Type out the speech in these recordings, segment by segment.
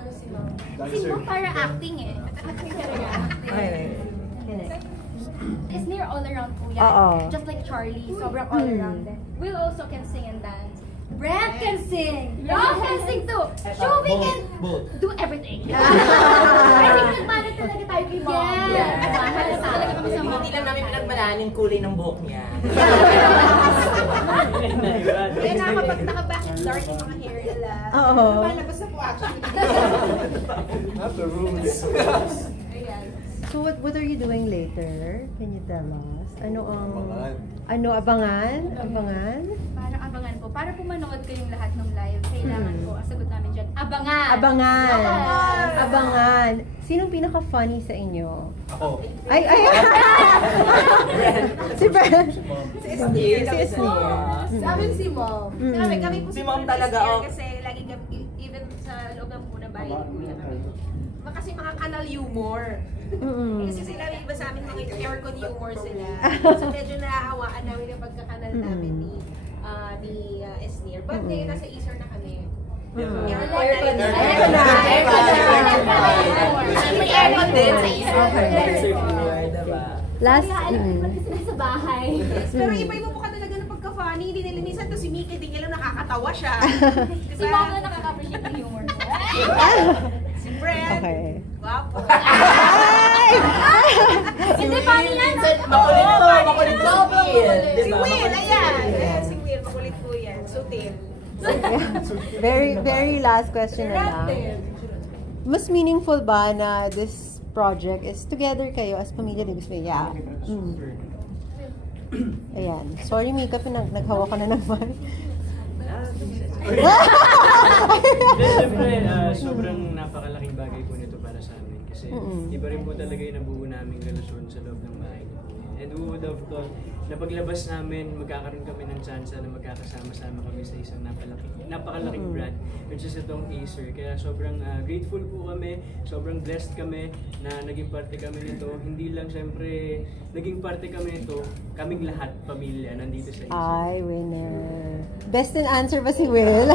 ano si Mom. Si Mom para acting eh. Acting talaga. It's near all around po yan. Just like Charlie, sobrang all around din. Will also can sing and dance. Brad can sing! Rob can sing too! Shubi can do everything! I think nagmana talaga tayo kay Mom. Yes! Nagmana talaga kami sa Mom. Hindi lang namin pinagmalaan yung kulay ng buhok niya. Kaya nakabakit dark yung mga hair nila. Oo. Lumalabas na po actually. Not the rules. So what are you doing later? Can you tell us? Ano ang... Abangan. Abangan? Parang abangan po. Para po manood kayong lahat ng live, kailangan po, ang sagot namin dyan, abangan! Abangan! Abangan! Sinong pinaka-funny sa inyo? Ako. Ay! Si Brent! Si Esnir. Sa amin si Mom. Kami po Si Mom talaga, kasi lagi kami, even sa loob ng muna bahay ni Kuya kami. Kasi mga kanal humor. Kasi sila may iba sa amin mga aircon humor sila. So medyo naahawaan namin yung pagkakanal namin ni Esnir. But ngayon nasa Easter na kami. Aircon na! May aircon din sa Easter. Last... Mag-isip sa bahay. Pero iba-iba po ka talaga ng pagka-funny. Hindi nila minsan to si Mickey, hindi nila nakakatawa siya. Si Mom na nakaka-appreciate ng humor ko. Si Brent. Okay. Guwapo. Hindi funny yan. Makulit to si Will. Si Will, ayan. Si Will, makulit po yan. Sutil. Very last question na lang. Mas meaningful ba na this project is together kayo as pamilya ni Gusme? Yeah. Ayan. Sorry, Mika, naghawa ka na naman. Siyempre, sobrang napakalaking bagay po nito para sa amin. Kasi iba rin po talaga yung nabuo naming relasyon sa loob ng bahay ko. And who would have thought na paglabas namin, magkakaroon kami ng chance na magkakasama-sama kami sa isang napakalaking brand, which is itong Acer. Kaya sobrang grateful po kami, sobrang blessed kami na naging parte kami nito. Hindi lang siyempre naging parte kami nito, kaming lahat, pamilya, nandito sa Acer. Ay, winner. Best in answer ba si Will?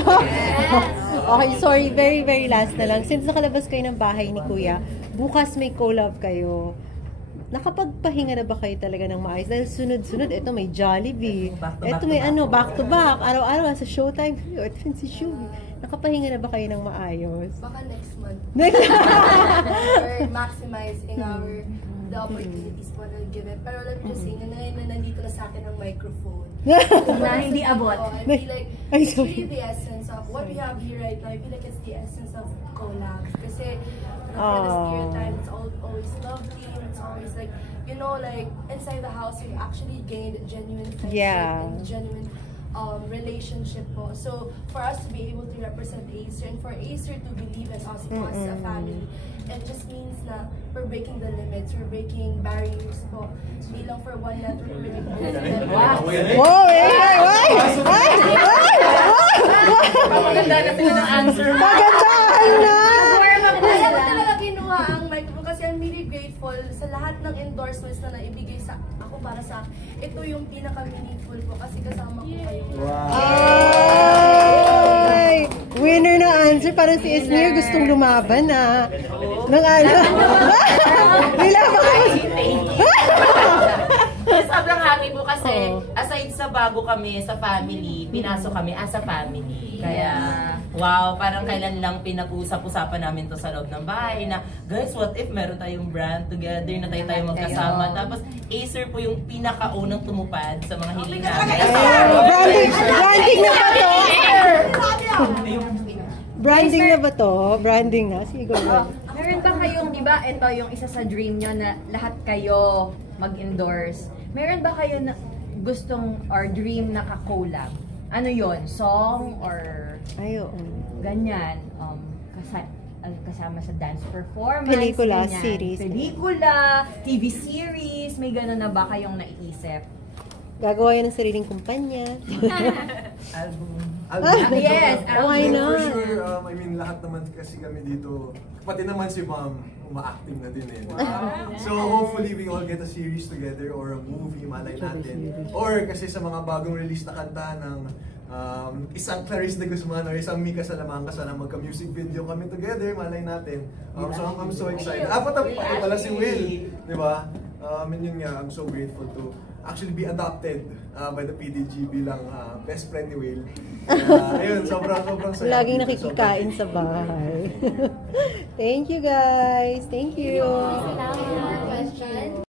Okay, sorry, very last na lang. Since nakalabas kayo ng bahay ni Kuya, bukas may collab kayo. Nakapagpahinga na ba kayo talaga ng maayos? Dahil sunod-sunod, ito may Jollibee. Ito may back-to-back. Araw-araw, sa showtime kayo. Ito si Shubi. Nakapahinga na ba kayo ng maayos? Baka next month. We're maximizing the opportunities po na given. Pero let me just say, na ngayon na nandito na sa akin ang microphone. Na hindi abot. I feel like it's really the essence of what we have here right now. I feel like it's the essence of collabs. Kasi for the stereotype, it's always love team. It's always like, you know, like inside the house, you actually gained genuine friendship and genuine relationship po. So for us to be able to represent Acer and for Acer to believe in us as a family, it just means na we're breaking the limits, we're breaking barriers po. Bilang for one network, we're Maganda na sila ng answer. Magandahan na! Kaya ko talaga kinuha ang microphone kasi I'm really grateful sa lahat ng endorsements na naibigay sa ako para sa ito yung pinaka-meaningful po kasi kasama ko kayo. Ay! Winner na answer. Parang si Esnir gustong lumaban na. Nang ano? Nilaban ka. Sobrang happy po kasi aside sa bago kami sa family, pinasok kami as a family. Kaya wow, parang kailan lang pinag-usap-usapan namin to sa loob ng bahay na guys, what if meron tayong brand together na tayo magkasama. Tapos Acer po yung pinakaunang tumupad sa mga hiling namin. Branding na ba to? Branding na ba to? Branding na? Sige, go ahead. Meron ba kayong, di ba, ito yung isa sa dream nyo na lahat kayo mag-endorse. Meron ba kayo na gustong or dream na ka-collab? Ano yon? Song or ganyan? Kasama sa dance performance? Pelikula, ganyan. series. Pelikula, TV series, may gano'n na ba kayong naiisip? Gagawa yan ng sariling kumpanya. Album. Yes, why not? For sure, I mean, lahat naman kasi kami dito, pati naman si Mom, uma-acting na din eh. So hopefully we all get a series together or a movie, malay natin. Or kasi sa mga bagong release na kanta ng isang Clarice de Guzman or isang Mika Salamanca, sana magka-music video kami together, malay natin. So I'm so excited. Pati pala si Will, di ba? Yun nga, I'm so grateful to actually be adopted by the PDG bilang best friend ni Will. Ayun, sobrang saya. Laging nakikikain sa bahay. Thank you guys. Thank you. Salamat. Question.